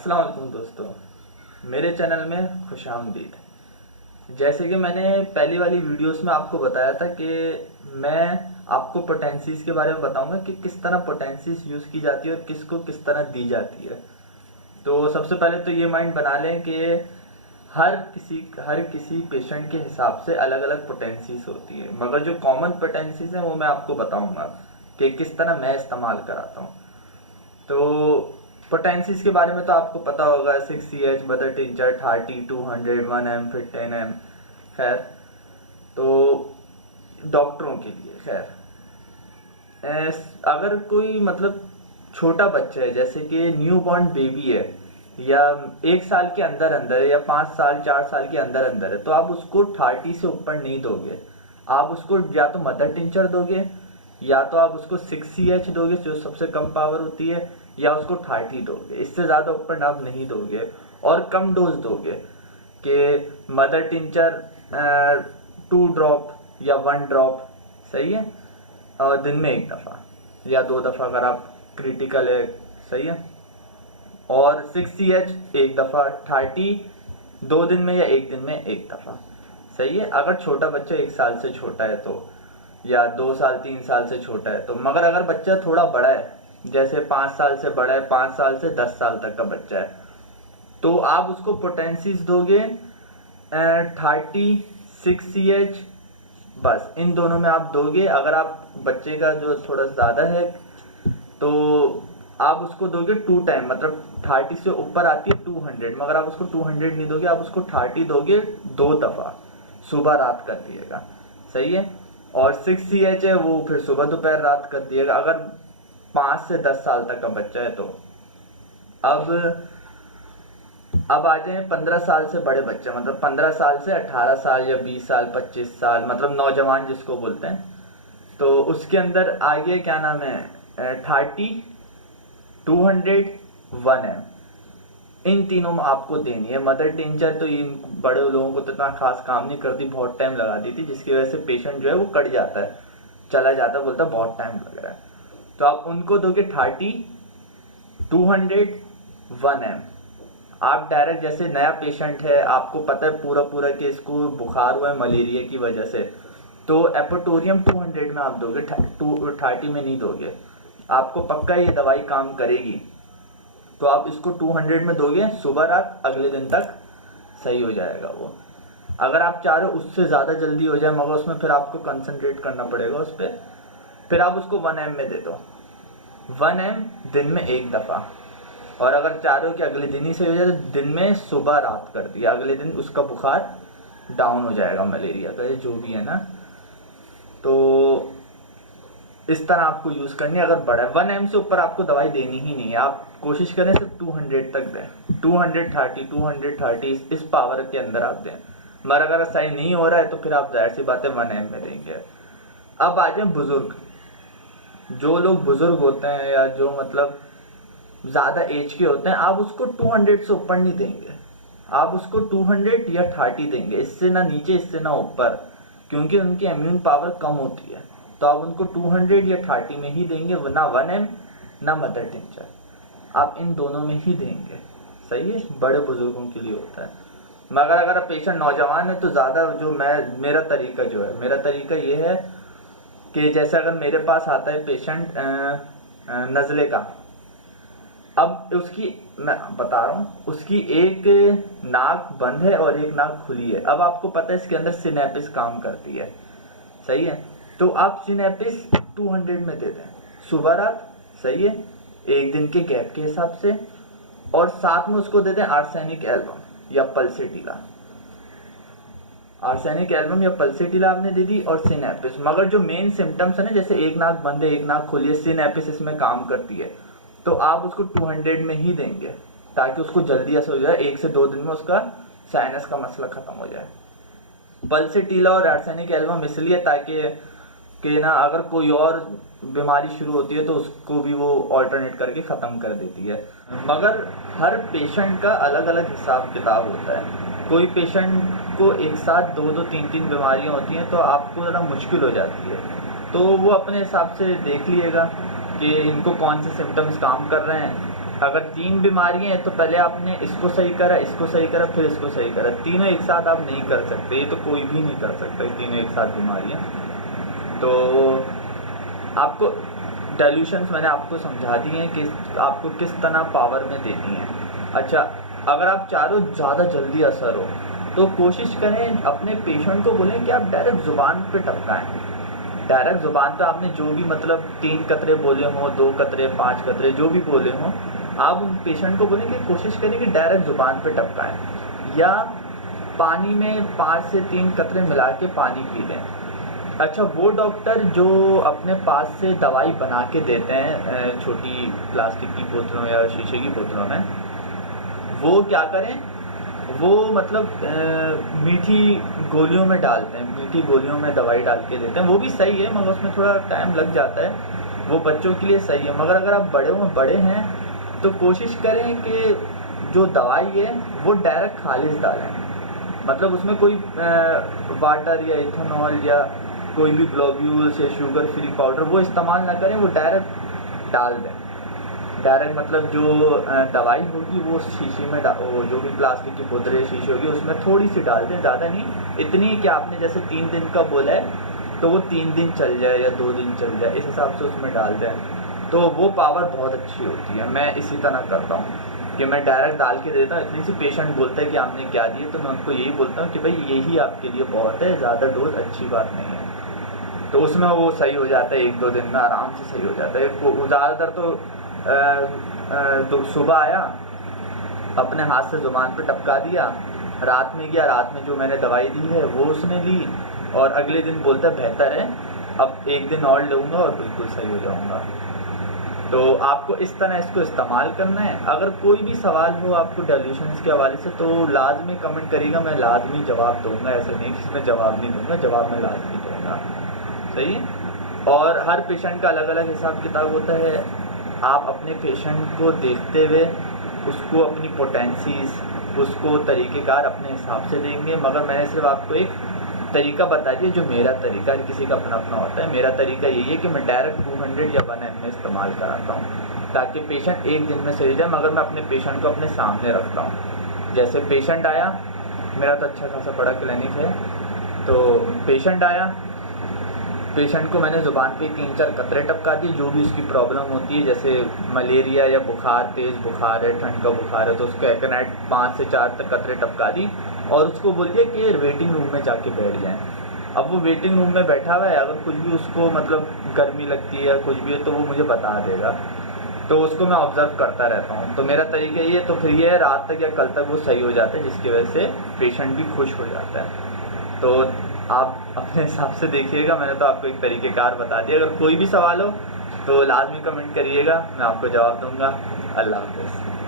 अस्सलाम वालेकुम दोस्तों, मेरे चैनल में खुशामदीद। जैसे कि मैंने पहली वाली वीडियोस में आपको बताया था कि मैं आपको पोटेंसीज के बारे में बताऊंगा कि किस तरह पोटेंसीज यूज़ की जाती है और किसको किस तरह दी जाती है। तो सबसे पहले तो ये माइंड बना लें कि हर किसी पेशेंट के हिसाब से अलग अलग पोटेंसीज होती है, मगर जो कॉमन पोटेंसीज हैं वो मैं आपको बताऊंगा कि किस तरह मैं इस्तेमाल कराता हूँ। तो पोटेंसीज के बारे में तो आपको पता होगा, 6Ch, मदर टिंचर, 30, 200, 1M, फिर 10M। खैर, तो डॉक्टरों के लिए अगर कोई मतलब छोटा बच्चा है, जैसे कि न्यू बॉर्न बेबी है, या 1 साल के अंदर अंदर है, या 5 साल 4 साल के अंदर अंदर है, तो आप उसको 30 से ऊपर नहीं दोगे। आप उसको या तो मदर टिंचर दोगे, या तो आप उसको 6Ch दोगे जो सबसे कम पावर होती है, या उसको 30 दोगे। इससे ज़्यादा ऊपर आप नहीं दोगे, और कम डोज दोगे कि मदर टिंचर 2 ड्रॉप या 1 ड्रॉप, सही है, और दिन में 1 दफ़ा या 2 दफ़ा अगर आप क्रिटिकल है, सही है। और 6Ch 1 दफ़ा, 30 2 दिन में या 1 दिन में 1 दफ़ा, सही है, अगर छोटा बच्चा 1 साल से छोटा है तो, या 2 साल 3 साल से छोटा है तो। मगर अगर बच्चा थोड़ा बड़ा है, जैसे 5 साल से बड़ा है, 5 साल से 10 साल तक का बच्चा है, तो आप उसको पोटेंसीज दोगे 30, 6Ch, बस इन दोनों में आप दोगे। अगर आप बच्चे का जो थोड़ा ज़्यादा है तो आप उसको दोगे 2 टाइम, मतलब 30 से ऊपर आती है 200, मगर आप उसको 200 नहीं दोगे, आप उसको 30 दोगे 2 दफ़ा, सुबह रात कर दिएगा, सही है। और 6Ch है वो फिर सुबह दोपहर रात कर दिएगा, अगर 5 से 10 साल तक का बच्चा है तो। अब आ जाए 15 साल से बड़े बच्चे, मतलब 15 साल से 18 साल या 20 साल 25 साल, मतलब नौजवान जिसको बोलते हैं, तो उसके अंदर आगे क्या नाम है 30, 200, 1M, इन तीनों में आपको देनी है। मदर टिंचर तो इन बड़े लोगों को तो इतना खास काम नहीं करती, बहुत टाइम लगा देती, जिसकी वजह से पेशेंट जो है वो कट जाता है, चला जाता है, बोलता है बहुत टाइम लग रहा है। तो आप उनको दोगे 30, 200, 1M। आप डायरेक्ट, जैसे नया पेशेंट है, आपको पता है पूरा कि इसको बुखार हुआ है मलेरिया की वजह से, तो एपोटोरियम 200 में आप दोगे, 30 में नहीं दोगे। आपको पक्का ये दवाई काम करेगी, तो आप इसको 200 में दोगे, सुबह रात अगले दिन तक सही हो जाएगा वो। अगर आप चाह रहे हो उससे ज़्यादा जल्दी हो जाए, मगर उसमें फिर आपको कंसंट्रेट करना पड़ेगा उस पर, फिर आप उसको 1M में दे दो, 1M दिन में 1 दफ़ा। और अगर चाह रहे हो कि अगले दिन ही सही हो जाए, तो दिन में सुबह रात कर दिया, अगले दिन उसका बुखार डाउन हो जाएगा, मलेरिया का ये जो भी है ना। तो इस तरह आपको यूज़ करनी है। अगर बड़ा है 1M से ऊपर आपको दवाई देनी ही नहीं है, आप कोशिश करें सिर्फ 200 तक दें, 230, 230 इस पावर के अंदर आप दें। मगर अगर सही नहीं हो रहा है तो फिर आप जाहिर सी बात है 1M में देंगे। अब आ जाए बुजुर्ग, जो लोग बुजुर्ग होते हैं या जो मतलब ज़्यादा एज के होते हैं, आप उसको 200 से ऊपर नहीं देंगे, आप उसको 200 या 30 देंगे, इससे ना नीचे इससे ना ऊपर, क्योंकि उनकी इम्यून पावर कम होती है। तो आप उनको 200 या 30 में ही देंगे, ना 1M ना मदर टिंचर, आप इन दोनों में ही देंगे, सही है, बड़े बुजुर्गों के लिए होता है। मगर अगर पेशेंट नौजवान है तो ज़्यादा जो मेरा तरीका ये है कि जैसे अगर मेरे पास आता है पेशेंट नज़ले का, अब उसकी मैं बता रहा हूँ, उसकी एक नाक बंद है और एक नाक खुली है। अब आपको पता है इसके अंदर सिनेपिस काम करती है, सही है, तो आप सिनेपिस 200 में दे दें सुबह रात, सही है, 1 दिन के गैप के हिसाब से। और साथ में उसको दे दें आर्सेनिक एल्बम या पल्सेटिला, आर्सेनिक एल्बम या पल्सेटिला आपने दे दी, और सिनेपिस। मगर जो मेन सिम्टम्स है ना, जैसे एक नाक बंद है एक नाक खुली है, सिनेपिस इसमें काम करती है, तो आप उसको 200 में ही देंगे, ताकि उसको जल्दी ऐसा हो जाए, 1 से 2 दिन में उसका साइनस का मसला ख़त्म हो जाए। पल्सेटिला और आर्सेनिक एल्बम इसलिए ताकि ना अगर कोई और बीमारी शुरू होती है तो उसको भी वो ऑल्टरनेट करके ख़त्म कर देती है। मगर हर पेशेंट का अलग अलग हिसाब किताब होता है। कोई पेशेंट को एक साथ 2-2, 3-3 बीमारियां होती हैं, तो आपको ज़रा मुश्किल हो जाती है, तो वो अपने हिसाब से देख लीजिएगा कि इनको कौन से सिम्टम्स काम कर रहे हैं, अगर 3 बीमारियाँ हैं तो पहले आपने इसको सही करा, इसको सही करा, फिर इसको सही करा। तीनों एक साथ आप नहीं कर सकते, ये तो कोई भी नहीं कर सकता ये तीनों एक साथ बीमारियाँ। तो आपको डाइल्यूशंस मैंने आपको समझा दी हैं कि आपको किस तरह पावर में देनी है। अच्छा, अगर आप चारों ज़्यादा जल्दी असर हो तो कोशिश करें अपने पेशेंट को बोलें कि आप डायरेक्ट ज़ुबान पे टपकाएं। डायरेक्ट ज़ुबान पे आपने जो भी मतलब 3 कतरे बोले हों, 2 कतरे, 5 कतरे जो भी बोले हों, आप उन पेशेंट को बोलें कि कोशिश करें कि डायरेक्ट ज़ुबान पे टपकाएं, या पानी में 5 से 3 कतरे मिला के पानी पी लें। अच्छा, वो डॉक्टर जो अपने पास से दवाई बना के देते हैं छोटी प्लास्टिक की बोतलों या शीशे की बोतलों में, वो क्या करें, वो मतलब मीठी गोलियों में डालते हैं, मीठी गोलियों में दवाई डाल के देते हैं। वो भी सही है मगर उसमें थोड़ा टाइम लग जाता है, वो बच्चों के लिए सही है। मगर अगर आप बड़े हैं तो कोशिश करें कि जो दवाई है वो डायरेक्ट खालिज डालें, मतलब उसमें कोई वाटर या इथेनॉल या कोई भी ग्लोब्यूल्स या शुगर फ्री पाउडर वो इस्तेमाल ना करें, वो डायरेक्ट डाल दें। डायरेक्ट मतलब जो दवाई होगी वो शीशे में वो जो भी प्लास्टिक की बोतल या शीशे होगी उसमें थोड़ी सी डाल दें, ज़्यादा नहीं, इतनी कि आपने जैसे 3 दिन का बोला है तो वो 3 दिन चल जाए या 2 दिन चल जाए, इस हिसाब से उसमें डाल दें, तो वो पावर बहुत अच्छी होती है। मैं इसी तरह करता हूँ कि मैं डायरेक्ट डाल के देता हूँ। इतनी सी पेशेंट बोलता है कि आपने क्या दिए, तो मैं उनको यही बोलता हूँ कि भाई यही आपके लिए बहुत है, ज़्यादा डोज अच्छी बात नहीं है। तो उसमें वो सही हो जाता है, 1-2 दिन में आराम से सही हो जाता है। ज़्यादातर तो सुबह आया, अपने हाथ से ज़ुबान पे टपका दिया, रात में गया, रात में जो मैंने दवाई दी है वो उसने ली, और अगले दिन बोलता है बेहतर है, अब 1 दिन और लूँगा और बिल्कुल सही हो जाऊँगा। तो आपको इस तरह इसको इस्तेमाल करना है। अगर कोई भी सवाल हो आपको डाइल्यूशंस के हवाले से तो लाजमी कमेंट करिएगा, मैं लाजमी जवाब दूँगा। ऐसा नहीं कि इसमें जवाब नहीं दूँगा, जवाब मैं लाजमी दूँगा। सही। और हर पेशेंट का अलग अलग हिसाब किताब होता है। आप अपने पेशेंट को देखते हुए उसको अपनी पोटेंसीज़, उसको तरीक़ेकार अपने हिसाब से देंगे, मगर मैंने सिर्फ आपको एक तरीका बता दिया जो मेरा तरीका है, किसी का अपना अपना होता है। मेरा तरीका यही है कि मैं डायरेक्ट 200 या 1 ml में इस्तेमाल कराता हूँ ताकि पेशेंट 1 दिन में सही जाए, मगर मैं अपने पेशेंट को अपने सामने रखता हूँ। जैसे पेशेंट आया, मेरा तो अच्छा खासा बड़ा क्लिनिक है, तो पेशेंट आया, पेशेंट को मैंने ज़ुबान पे 3-4 कतरे टपका दिए, जो भी उसकी प्रॉब्लम होती है, जैसे मलेरिया या बुखार, तेज़ बुखार है, ठंड का बुखार है, तो उसको एकनाइट 5 से 4 तक कतरे टपका दी, और उसको बोल दिया कि वेटिंग रूम में जाके बैठ जाएं। अब वो वेटिंग रूम में बैठा हुआ है, अगर कुछ भी उसको मतलब गर्मी लगती है या कुछ भी है तो वो मुझे बता देगा, तो उसको मैं ऑब्ज़र्व करता रहता हूँ। तो मेरा तरीका ये है, तो फिर ये रात तक या कल तक वो सही हो जाता है, जिसकी वजह से पेशेंट भी खुश हो जाता है। तो आप अपने हिसाब से देखिएगा, मैंने तो आपको एक तरीक़ेकार बता दिया। अगर कोई भी सवाल हो तो लाजमी कमेंट करिएगा, मैं आपको जवाब दूँगा। अल्लाह हाफ़िज़।